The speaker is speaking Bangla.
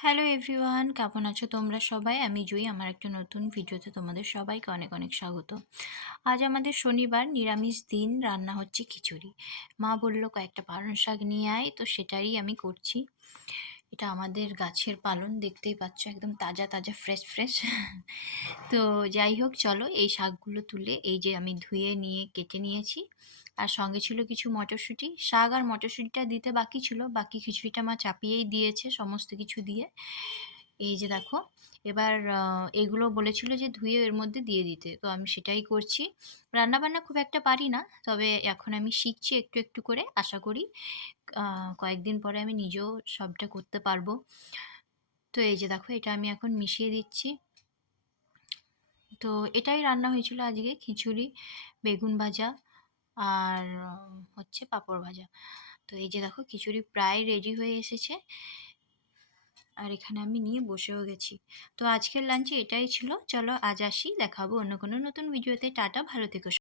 হ্যালো এভরিওয়ান, কেমন আছো তোমরা সবাই? আমি জুই। আমার একটা নতুন ভিডিওতে তোমাদের সবাইকে অনেক অনেক স্বাগত। আজ আমাদের শনিবার, নিরামিষ দিন, রান্না হচ্ছে খিচুড়ি। মা বললো কয়েকটা পালং শাক নিয়ে আয়, তো সেটাই আমি করছি। এটা আমাদের গাছের পালং, দেখতেই পাচ্ছ, একদম তাজা তাজা ফ্রেশ ফ্রেশ। তো যাই হোক, চলো এই শাকগুলো তুলে, এই যে আমি ধুয়ে নিয়ে কেটে নিয়েছি। আর সঙ্গে ছিল কিছু মটরশুঁটি। শাক আর মটরশুঁটিটা দিতে বাকি ছিল, বাকি খিচুড়িটা মা চাপিয়েই দিয়েছে সমস্ত কিছু দিয়ে। এই যে দেখো, এবার এগুলো বলেছিল যে ধুয়ে এর মধ্যে দিয়ে দিতে, তো আমি সেটাই করছি। রান্না বান্না খুব একটা পারি না, তবে এখন আমি শিখছি একটু একটু করে। আশা করি কয়েকদিন পরে আমি নিজেও সবটা করতে পারবো। তো এই যে দেখো, এটা আমি এখন মিশিয়ে দিচ্ছি। তো এটাই রান্না হয়েছিল আজকে, খিচুড়ি, বেগুন ভাজা আর হচ্ছে পাঁপড় ভাজা। তো এই যে দেখো, খিচুড়ি প্রায় রেডি হয়ে এসেছে, আর এখানে আমি নিয়ে বসেও গেছি। তো আজকের লাঞ্চে এটাই ছিল। চলো আজ আসি, দেখাবো অন্য কোনো নতুন ভিডিওতে। টাটা, ভালো থেকো।